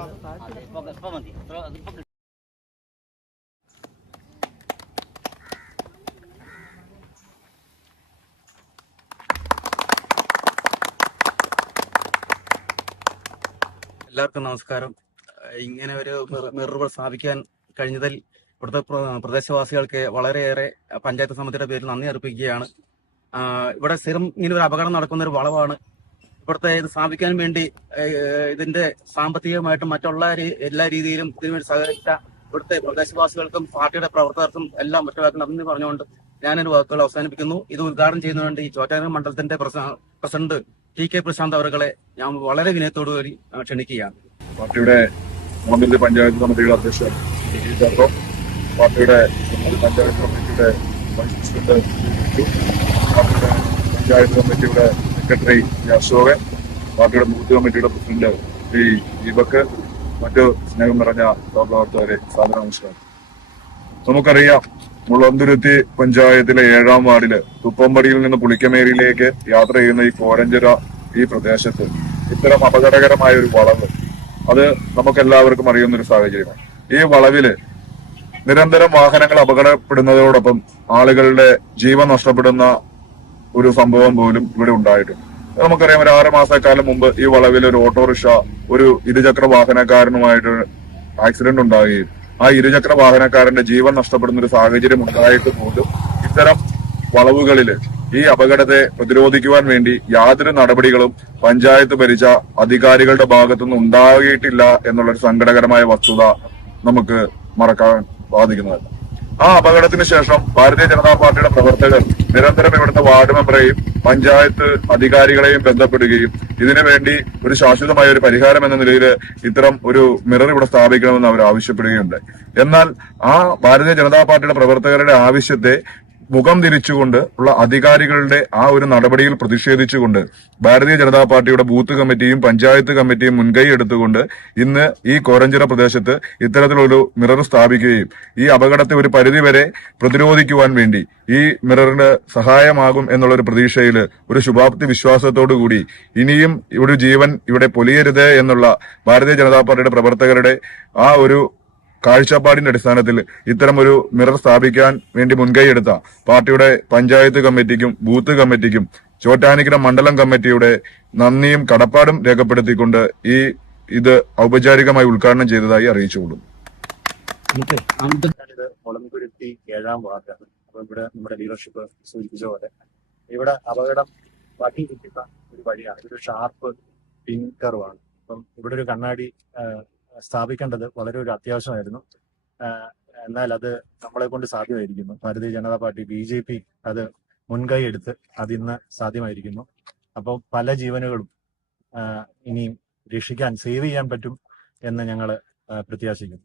എല്ലാവർക്കും നമസ്കാരം. ഇങ്ങനെ ഒരു മിറർ സ്ഥാപിക്കാൻ കഴിഞ്ഞതിൽ ഇവിടുത്തെ പ്രദേശവാസികൾക്ക് വളരെയേറെ പഞ്ചായത്ത് സമിതിയുടെ പേരിൽ നന്ദി അർപ്പിക്കുകയാണ്. ഇവിടെ സ്ഥിരം ഇങ്ങനെ ഒരു അപകടം നടക്കുന്ന ഒരു വളവാണ്. ഇവിടുത്തെ ഇത് സ്ഥാപിക്കാൻ വേണ്ടി ഇതിന്റെ സാമ്പത്തികമായിട്ടും മറ്റുള്ള എല്ലാ രീതിയിലും ഇതിനുവേണ്ടി സഹകരിച്ച ഇവിടുത്തെ പ്രദേശവാസികൾക്കും പാർട്ടിയുടെ പ്രവർത്തകർക്കും എല്ലാം മറ്റു നന്ദി പറഞ്ഞുകൊണ്ട് ഞാനൊരു വാക്കുകൾ അവസാനിപ്പിക്കുന്നു. ഇത് ഉദ്ഘാടനം ചെയ്യുന്നതുകൊണ്ട് ഈ ചോറ്റാനിക്കര മണ്ഡലത്തിന്റെ പ്രസിഡന്റ് ടി.കെ. പ്രശാന്ത് അവരുകളെ ഞാൻ വളരെ വിനയത്തോടുകൂടി ക്ഷണിക്കുകയാണ്. പാർട്ടിയുടെ മൂന്നിലെ പഞ്ചായത്ത് സമിതിയുടെ അധ്യക്ഷൻ പാർട്ടിയുടെ പഞ്ചായത്ത് കമ്മിറ്റിയുടെ വൈസ് പ്രസിഡന്റ്, പാർട്ടിയുടെ പഞ്ചായത്ത് കമ്മിറ്റിയുടെ സെക്രട്ടറി അശോകൻ, പാർട്ടിയുടെ ബൂത്ത് കമ്മിറ്റിയുടെ പ്രസിഡന്റ് ശ്രീ ദീപക്, മറ്റു സ്നേഹം നിറഞ്ഞ പ്രവർത്തകരെ സാദര നമസ്കാരം. നമുക്കറിയാം, മുളന്തുരുത്തി പഞ്ചായത്തിലെ 7ാം വാർഡില് തുപ്പമ്പടിയിൽ നിന്ന് പുളിക്കമേരിയിലേക്ക് യാത്ര ചെയ്യുന്ന ഈ കോരഞ്ചിറ ഈ പ്രദേശത്ത് ഇത്തരം അപകടകരമായ ഒരു വളവ്, അത് നമുക്കെല്ലാവർക്കും അറിയുന്ന ഒരു സാഹചര്യമാണ്. ഈ വളവില് നിരന്തരം വാഹനങ്ങൾ അപകടപ്പെടുന്നതോടൊപ്പം ആളുകളുടെ ജീവൻ നഷ്ടപ്പെടുന്ന ഒരു സംഭവം പോലും ഇവിടെ ഉണ്ടായിട്ടുണ്ട്. നമുക്കറിയാം, ഒരു 6 മാസക്കാലം മുമ്പ് ഈ വളവിൽ ഒരു ഓട്ടോറിക്ഷ ഒരു ഇരുചക്ര വാഹനക്കാരനുമായിട്ട് ആക്സിഡന്റ് ഉണ്ടാവുകയും ആ ഇരുചക്ര വാഹനക്കാരന്റെ ജീവൻ നഷ്ടപ്പെടുന്ന ഒരു സാഹചര്യം ഉണ്ടായിട്ട് പോലും ഇത്തരം വളവുകളില് ഈ അപകടത്തെ പ്രതിരോധിക്കുവാൻ വേണ്ടി യാതൊരു നടപടികളും പഞ്ചായത്ത് ഭരിച്ച അധികാരികളുടെ ഭാഗത്തുനിന്ന് ഉണ്ടാകിയിട്ടില്ല എന്നുള്ളൊരു സങ്കടകരമായ വസ്തുത നമുക്ക് മറക്കാൻ സാധിക്കുന്നതല്ല. ആ അപകടത്തിന് ശേഷം ഭാരതീയ ജനതാ പാർട്ടിയുടെ പ്രവർത്തകർ നിരന്തരം ഇവിടുത്തെ വാർഡ് മെമ്പറെയും പഞ്ചായത്ത് അധികാരികളെയും ബന്ധപ്പെടുകയും ഇതിനുവേണ്ടി ഒരു ശാശ്വതമായ ഒരു പരിഹാരം എന്ന നിലയിൽ ഇത്തരം ഒരു മിറർ ഇവിടെ സ്ഥാപിക്കണമെന്ന് അവർ ആവശ്യപ്പെടുകയുണ്ടായി. എന്നാൽ ആ ഭാരതീയ ജനതാ പാർട്ടിയുടെ പ്രവർത്തകരുടെ ആവശ്യത്തെ മുഖം തിരിച്ചുകൊണ്ട് ഉള്ള അധികാരികളുടെ ആ ഒരു നടപടിയിൽ പ്രതിഷേധിച്ചുകൊണ്ട് ഭാരതീയ ജനതാ പാർട്ടിയുടെ ബൂത്ത് കമ്മിറ്റിയും പഞ്ചായത്ത് കമ്മിറ്റിയും മുൻകൈ എടുത്തുകൊണ്ട് ഇന്ന് ഈ കോരഞ്ചിറ പ്രദേശത്ത് ഇത്തരത്തിലൊരു മിറർ സ്ഥാപിക്കുകയും ഈ അപകടത്തെ ഒരു പരിധിവരെ പ്രതിരോധിക്കുവാൻ വേണ്ടി ഈ മിററിന് സഹായമാകും എന്നുള്ളൊരു പ്രതീക്ഷയിൽ ഒരു ശുഭാപ്തി വിശ്വാസത്തോടു കൂടി ഇനിയും ഒരു ജീവൻ ഇവിടെ പൊലിയരുത് എന്നുള്ള ഭാരതീയ ജനതാ പാർട്ടിയുടെ പ്രവർത്തകരുടെ ആ ഒരു കാഴ്ചപ്പാടിന്റെ അടിസ്ഥാനത്തിൽ ഇത്തരം ഒരു മിറർ സ്ഥാപിക്കാൻ വേണ്ടി മുൻകൈയെടുത്ത പാർട്ടിയുടെ പഞ്ചായത്ത് കമ്മിറ്റിക്കും ബൂത്ത് കമ്മിറ്റിക്കും ചോറ്റാനിക്കര മണ്ഡലം കമ്മിറ്റിയുടെ നന്ദിയും കടപ്പാടും രേഖപ്പെടുത്തിക്കൊണ്ട് ഇത് ഔപചാരികമായി ഉദ്ഘാടനം ചെയ്തതായി അറിയിച്ചുകൊള്ളും. മുളന്തുരുത്തി 7ാം വാർഡാണ്. അപ്പൊ ഇവിടെ നമ്മുടെ ലീഡർഷിപ്പ് സൂചിപ്പിച്ച പോലെ ഇവിടെ അപകടം വട്ടിയിരിക്കുന്ന ഒരു വഴിയാണ്. ഇതൊരു ഷാർപ്പ് പിങ്ക് കർവാണ്. അപ്പം ഇവിടെ ഒരു കണ്ണാടി സ്ഥാപിക്കേണ്ടത് വളരെ ഒരു അത്യാവശ്യമായിരുന്നു. എന്നാൽ അത് നമ്മളെ കൊണ്ട് സാധ്യമായിരിക്കുന്നു. ഭാരതീയ ജനതാ പാർട്ടി BJP അത് മുൻകൈ എടുത്ത് അതിന്ന് സാധ്യമായിരിക്കുന്നു. അപ്പോൾ പല ജീവനുകളും ഇനിയും രക്ഷിക്കാൻ സേവ് ചെയ്യാൻ പറ്റും എന്ന് ഞങ്ങൾ പ്രത്യാശിക്കുന്നു.